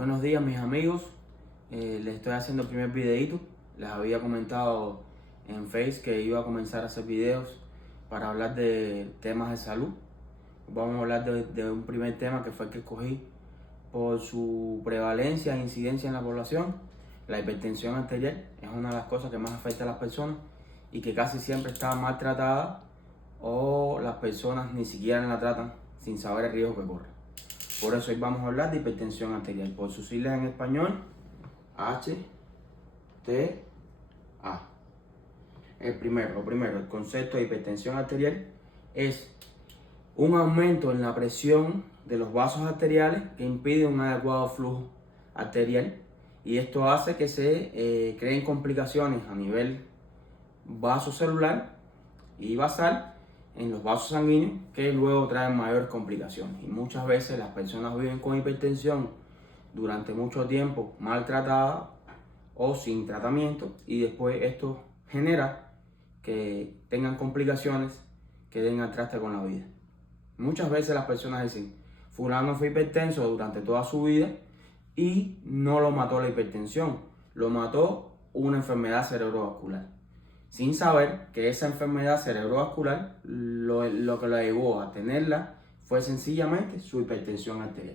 Buenos días mis amigos, les estoy haciendo el primer videito. Les había comentado en Face que iba a comenzar a hacer videos para hablar de temas de salud. Vamos a hablar de un primer tema que fue el que escogí por su prevalencia e incidencia en la población. La hipertensión arterial es una de las cosas que más afecta a las personas y que casi siempre está maltratada o las personas ni siquiera la tratan sin saber el riesgo que corre. Por eso hoy vamos a hablar de hipertensión arterial, por sus siglas en español, HTA. Lo primero, el concepto de hipertensión arterial es un aumento en la presión de los vasos arteriales que impide un adecuado flujo arterial, y esto hace que se creen complicaciones a nivel vasocelular y basal en los vasos sanguíneos, que luego traen mayores complicaciones. Y muchas veces las personas viven con hipertensión durante mucho tiempo maltratada o sin tratamiento, y después esto genera que tengan complicaciones que den al traste con la vida. Muchas veces las personas dicen: fulano fue hipertenso durante toda su vida y no lo mató la hipertensión, lo mató una enfermedad cerebrovascular, sin saber que esa enfermedad cerebrovascular lo que la llevó a tenerla fue sencillamente su hipertensión arterial.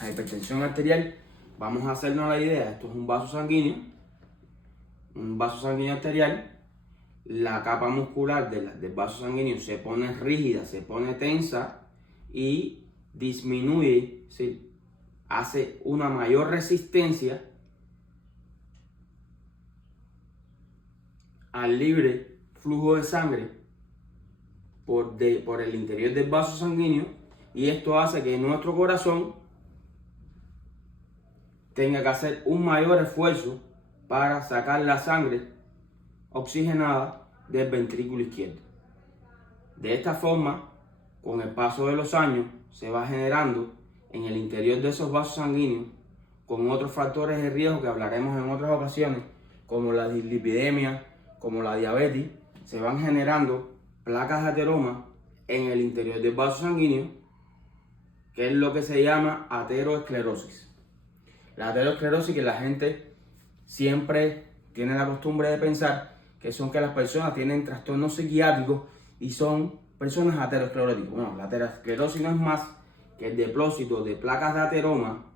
La hipertensión arterial, vamos a hacernos la idea, esto es un vaso sanguíneo arterial. La capa muscular del vaso sanguíneo se pone rígida, se pone tensa y disminuye, ¿sí? Hace una mayor resistencia al libre flujo de sangre por el interior del vaso sanguíneo, y esto hace que nuestro corazón tenga que hacer un mayor esfuerzo para sacar la sangre oxigenada del ventrículo izquierdo. De esta forma, con el paso de los años, se va generando en el interior de esos vasos sanguíneos, con otros factores de riesgo que hablaremos en otras ocasiones, como la dislipidemia, como la diabetes, se van generando placas de ateroma en el interior del vaso sanguíneo, que es lo que se llama aterosclerosis. La aterosclerosis, que la gente siempre tiene la costumbre de pensar que son que las personas tienen trastornos psiquiátricos y son personas ateroscleróticas. Bueno, la aterosclerosis no es más que el depósito de placas de ateroma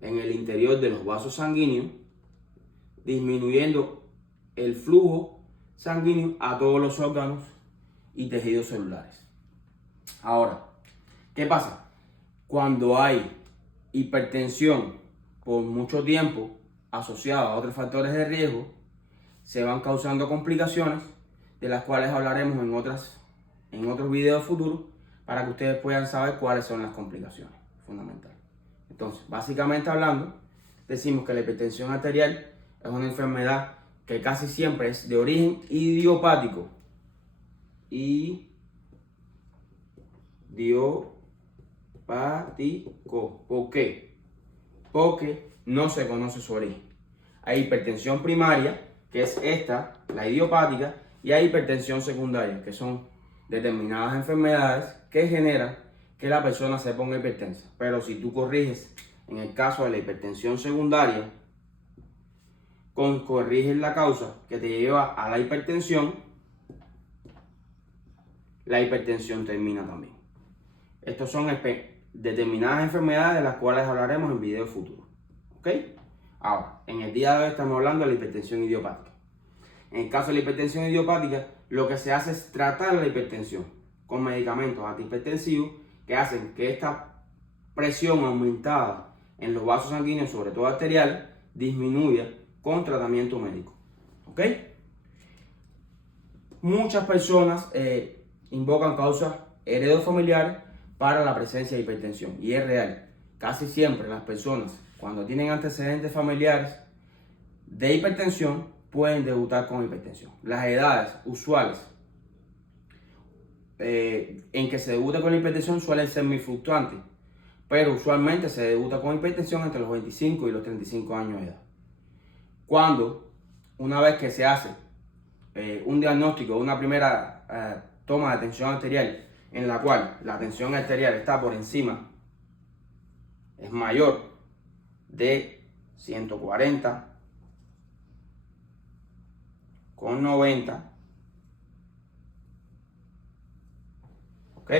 en el interior de los vasos sanguíneos, disminuyendo el flujo sanguíneo a todos los órganos y tejidos celulares. Ahora, ¿qué pasa? Cuando hay hipertensión por mucho tiempo asociada a otros factores de riesgo, se van causando complicaciones, de las cuales hablaremos en otros videos futuros, para que ustedes puedan saber cuáles son las complicaciones fundamentales. Entonces, básicamente hablando, decimos que la hipertensión arterial es una enfermedad que casi siempre es de origen idiopático. ¿Por qué? Porque no se conoce su origen. Hay hipertensión primaria, que es esta, la idiopática, y hay hipertensión secundaria, que son determinadas enfermedades que generan que la persona se ponga hipertensa. Pero si tú corriges, en el caso de la hipertensión secundaria, corriges la causa que te lleva a la hipertensión termina también. Estos son determinadas enfermedades de las cuales hablaremos en videos futuros. ¿Ok? Ahora, en el día de hoy estamos hablando de la hipertensión idiopática. En el caso de la hipertensión idiopática, lo que se hace es tratar la hipertensión con medicamentos antihipertensivos que hacen que esta presión aumentada en los vasos sanguíneos, sobre todo arterial, disminuya con tratamiento médico. ¿Ok? Muchas personas invocan causas heredofamiliares para la presencia de hipertensión, y es real. Casi siempre las personas, cuando tienen antecedentes familiares de hipertensión, pueden debutar con hipertensión. Las edades usuales en que se debuta con la hipertensión suelen ser muy fluctuantes, pero usualmente se debuta con hipertensión entre los 25 y los 35 años de edad. Cuando, una vez que se hace un diagnóstico, una primera toma de tensión arterial, en la cual la tensión arterial está por encima es mayor de 140/90, ¿ok?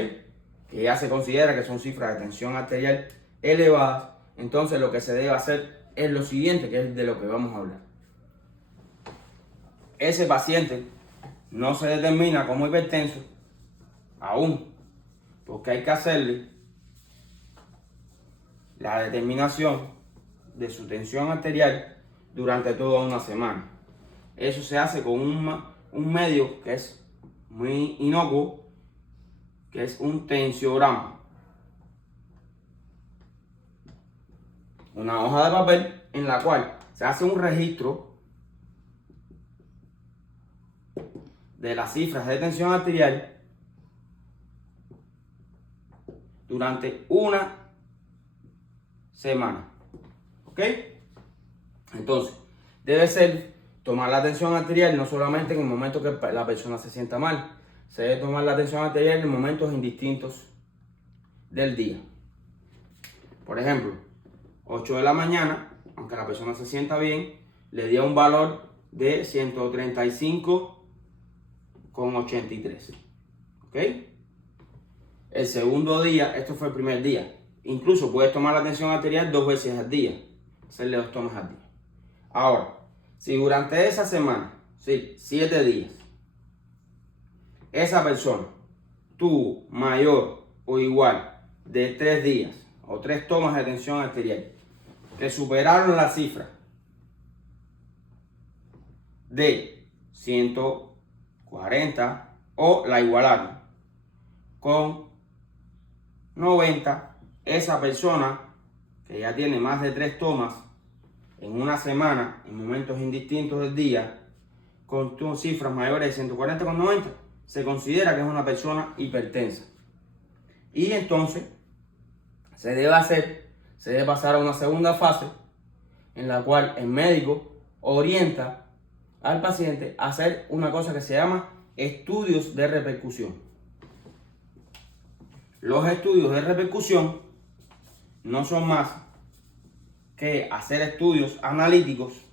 Que ya se considera que son cifras de tensión arterial elevadas, entonces lo que se debe hacer es lo siguiente, que es de lo que vamos a hablar. Ese paciente no se determina como hipertenso aún, porque hay que hacerle la determinación de su tensión arterial durante toda una semana. Eso se hace con un medio que es muy inocuo, que es un tensiograma. Una hoja de papel en la cual se hace un registro de las cifras de tensión arterial durante una semana. ¿Ok? Entonces, debe ser tomar la tensión arterial no solamente en el momento que la persona se sienta mal, se debe tomar la tensión arterial en momentos indistintos del día. Por ejemplo, 8 de la mañana, aunque la persona se sienta bien, le dio un valor de 135/83. ¿Ok? El segundo día, esto fue el primer día. Incluso puedes tomar la tensión arterial 2 veces al día. Hacerle 2 tomas al día. Ahora, si durante esa semana, 7 días, esa persona tuvo mayor o igual de 3 días o 3 tomas de tensión arterial que superaron la cifra de 140 o la igualaron con 90, esa persona que ya tiene más de 3 tomas en una semana, en momentos indistintos del día, con cifras mayores de 140/90, se considera que es una persona hipertensa. Y entonces se debe pasar a una segunda fase en la cual el médico orienta al paciente a hacer una cosa que se llama estudios de repercusión. Los estudios de repercusión no son más que hacer estudios analíticos,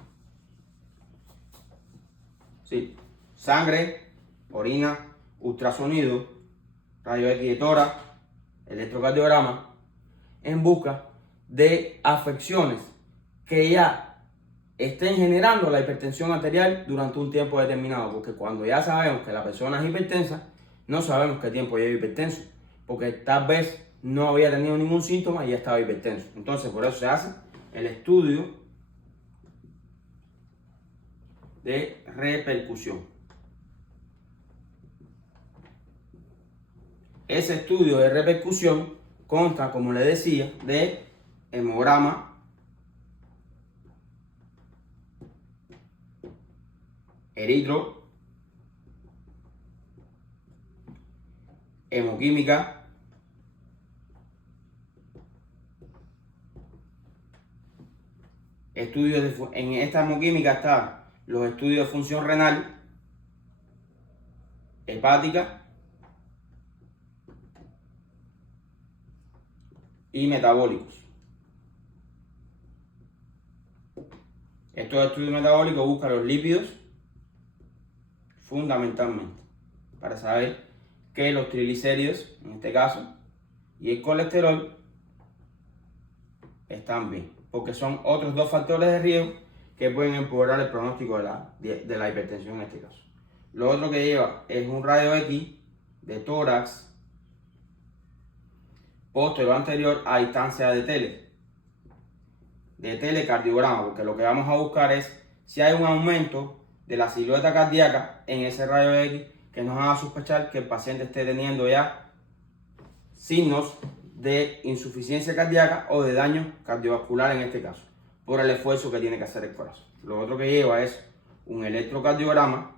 sangre, orina, ultrasonido, rayos X de tórax, electrocardiograma, en busca de afecciones que ya estén generando la hipertensión arterial durante un tiempo determinado, porque cuando ya sabemos que la persona es hipertensa, no sabemos qué tiempo lleva hipertenso, porque tal vez no había tenido ningún síntoma y ya estaba hipertenso. Entonces, por eso se hace el estudio de repercusión. Ese estudio de repercusión consta, como le decía, de hemograma, eritro, hemoquímica, en esta hemoquímica están los estudios de función renal, hepática y metabólicos. Estos estudios metabólicos buscan los lípidos fundamentalmente para saber que los triglicéridos, en este caso, y el colesterol están bien, porque son otros 2 factores de riesgo que pueden empeorar el pronóstico de la hipertensión en este caso. Lo otro que lleva es un rayo X de tórax posterior o anterior a distancia de telecardiograma, porque lo que vamos a buscar es si hay un aumento de la silueta cardíaca en ese rayo X que nos haga sospechar que el paciente esté teniendo ya signos de insuficiencia cardíaca o de daño cardiovascular en este caso, por el esfuerzo que tiene que hacer el corazón. Lo otro que lleva es un electrocardiograma,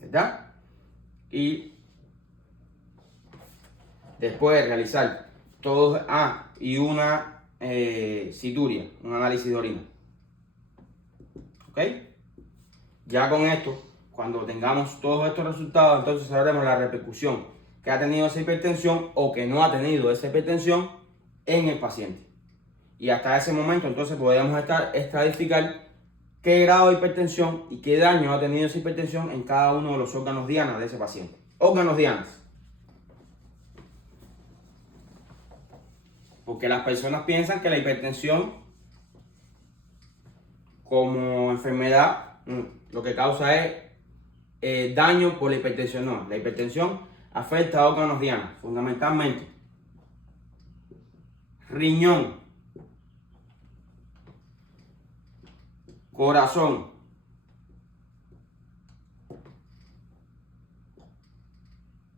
¿verdad? Y después de realizar todo, y una cituria, un análisis de orina. ¿Ok? Ya con esto, cuando tengamos todos estos resultados, entonces sabremos la repercusión que ha tenido esa hipertensión o que no ha tenido esa hipertensión en el paciente. Y hasta ese momento entonces podemos estratificar qué grado de hipertensión y qué daño ha tenido esa hipertensión en cada uno de los órganos diana de ese paciente. Órganos dianas. Porque las personas piensan que la hipertensión como enfermedad lo que causa es daño por la hipertensión. No, la hipertensión afecta a órganos dianas, fundamentalmente riñón, corazón,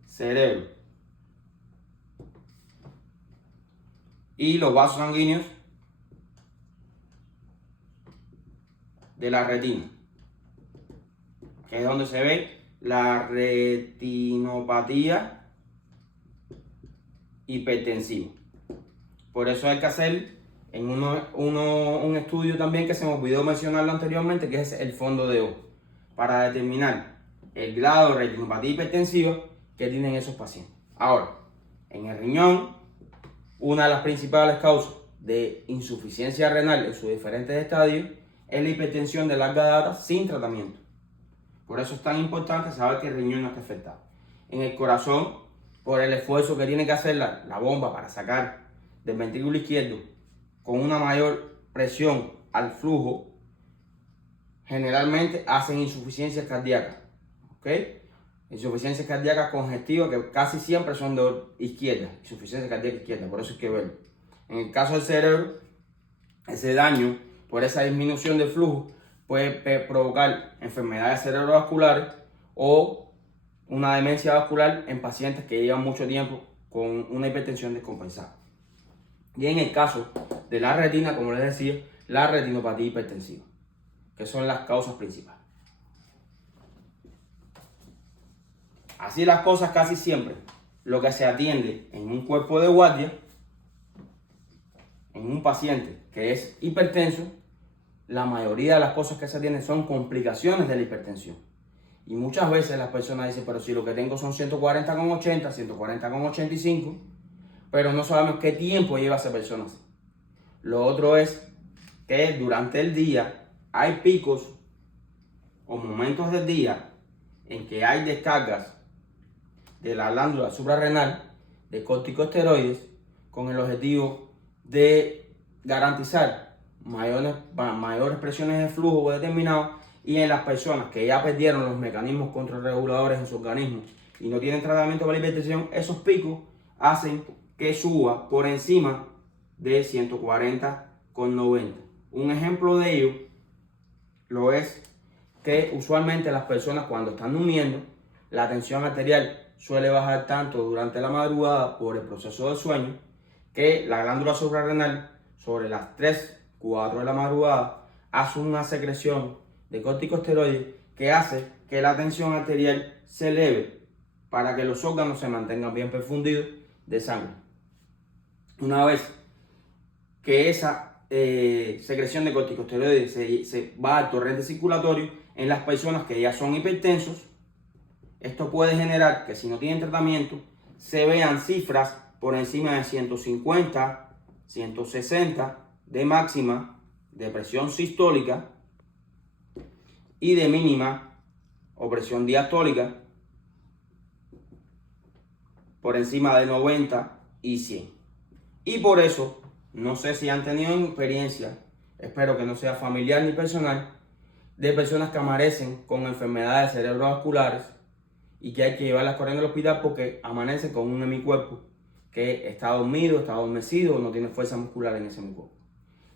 cerebro y los vasos sanguíneos de la retina, que es donde se ve la retinopatía hipertensiva. Por eso hay que hacer en un estudio también que se me olvidó mencionarlo anteriormente, que es el fondo de ojo, para determinar el grado de retinopatía hipertensiva que tienen esos pacientes. Ahora, en el riñón, una de las principales causas de insuficiencia renal en sus diferentes estadios es la hipertensión de larga data sin tratamiento. Por eso es tan importante saber que el riñón no está afectado. En el corazón, por el esfuerzo que tiene que hacer la bomba para sacar del ventrículo izquierdo con una mayor presión al flujo, generalmente hacen insuficiencias cardíacas. ¿Ok? Insuficiencias cardíacas congestivas que casi siempre son de izquierda, insuficiencia cardíaca izquierda, por eso hay que verlo. En el caso del cerebro, ese daño por esa disminución del flujo puede provocar enfermedades cerebrovasculares o una demencia vascular en pacientes que llevan mucho tiempo con una hipertensión descompensada. Y en el caso de la retina, como les decía, la retinopatía hipertensiva, que son las causas principales. Así las cosas, casi siempre lo que se atiende en un cuerpo de guardia, en un paciente que es hipertenso, la mayoría de las cosas que se atienden son complicaciones de la hipertensión. Y muchas veces las personas dicen, pero si lo que tengo son 140/80, 140/85, pero no sabemos qué tiempo lleva esa persona así. Lo otro es que durante el día hay picos o momentos del día en que hay descargas de la glándula suprarrenal de corticosteroides con el objetivo de garantizar mayores presiones de flujo determinado, y en las personas que ya perdieron los mecanismos controrreguladores en su organismo y no tienen tratamiento para la hipertensión, esos picos hacen que suba por encima de 140/90. Un ejemplo de ello lo es que usualmente las personas cuando están durmiendo, la tensión arterial suele bajar tanto durante la madrugada por el proceso del sueño que la glándula suprarrenal sobre las 3, 4 de la madrugada hace una secreción de corticosteroides que hace que la tensión arterial se eleve para que los órganos se mantengan bien perfundidos de sangre. Una vez que esa secreción de corticosteroides se va al torrente circulatorio en las personas que ya son hipertensos, esto puede generar que si no tienen tratamiento se vean cifras por encima de 150, 160 de máxima de presión sistólica y de mínima o presión diastólica por encima de 90 y 100. Y por eso, no sé si han tenido experiencia, espero que no sea familiar ni personal, de personas que amanecen con enfermedades cerebrovasculares y que hay que llevarlas corriendo al hospital porque amanecen con un hemicuerpo que está dormido, está adormecido o no tiene fuerza muscular en ese hemicuerpo.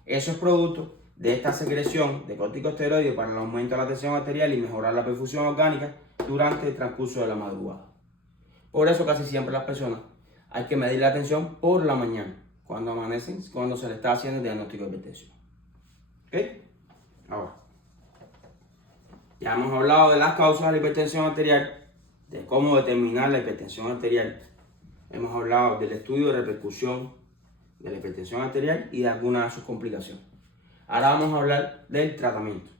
Eso es producto de esta secreción de corticosteroides para el aumento de la tensión arterial y mejorar la perfusión orgánica durante el transcurso de la madrugada. Por eso casi siempre las personas hay que medir la tensión por la mañana, cuando amanecen, cuando se le está haciendo el diagnóstico de hipertensión. ¿Ok? Ahora, ya hemos hablado de las causas de la hipertensión arterial, de cómo determinar la hipertensión arterial. Hemos hablado del estudio de repercusión de la hipertensión arterial y de algunas de sus complicaciones. Ahora vamos a hablar del tratamiento,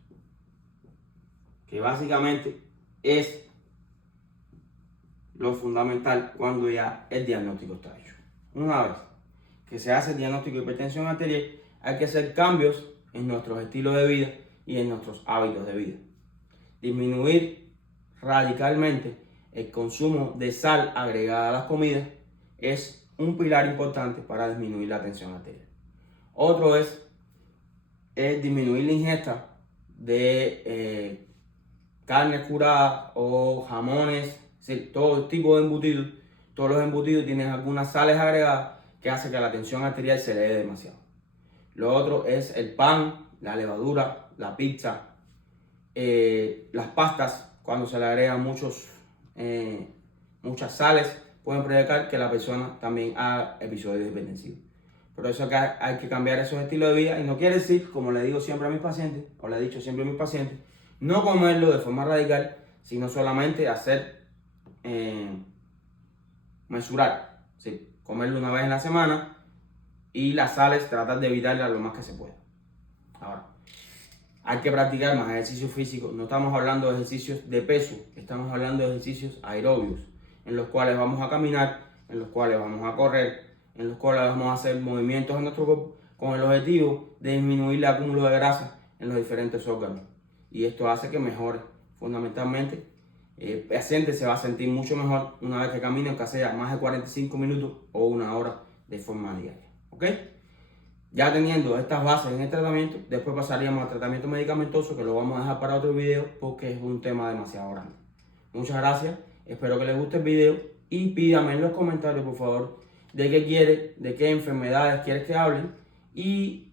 que básicamente es lo fundamental cuando ya el diagnóstico está hecho. Una vez que se hace el diagnóstico de hipertensión arterial, hay que hacer cambios en nuestros estilos de vida y en nuestros hábitos de vida. Disminuir radicalmente el consumo de sal agregada a las comidas es un pilar importante para disminuir la tensión arterial. Otro es disminuir la ingesta de carne curada o jamones, todo tipo de embutidos. Todos los embutidos tienen algunas sales agregadas que hacen que la tensión arterial se eleve demasiado. Lo otro es el pan, la levadura, la pizza, las pastas. Cuando se le agregan muchas sales, pueden provocar que la persona también haga episodios hipertensivos. Por eso hay que cambiar esos estilos de vida, y no quiere decir, como le digo siempre a mis pacientes, o le he dicho siempre a mis pacientes, no comerlo de forma radical, sino solamente hacer mesurar, ¿sí? Comerlo una vez en la semana, y las sales tratar de evitarlas lo más que se pueda. Ahora, hay que practicar más ejercicio físico. No estamos hablando de ejercicios de peso, estamos hablando de ejercicios aerobios, en los cuales vamos a caminar, en los cuales vamos a correr, en los cuales vamos a hacer movimientos en nuestro cuerpo con el objetivo de disminuir el acúmulo de grasa en los diferentes órganos. Y esto hace que mejore. Fundamentalmente, el paciente se va a sentir mucho mejor una vez que camine, aunque sea más de 45 minutos o una hora de forma diaria. ¿Ok? Ya teniendo estas bases en el tratamiento, después pasaríamos al tratamiento medicamentoso, que lo vamos a dejar para otro video porque es un tema demasiado grande. Muchas gracias, espero que les guste el video y pídame en los comentarios, por favor, de qué quiere, de qué enfermedades quieres que hablen, y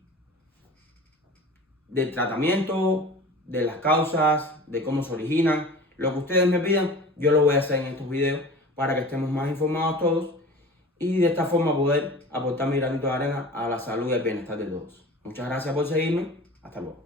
del tratamiento, de las causas, de cómo se originan. Lo que ustedes me pidan, yo lo voy a hacer en estos videos para que estemos más informados todos y de esta forma poder aportar mi granito de arena a la salud y el bienestar de todos. Muchas gracias por seguirme. Hasta luego.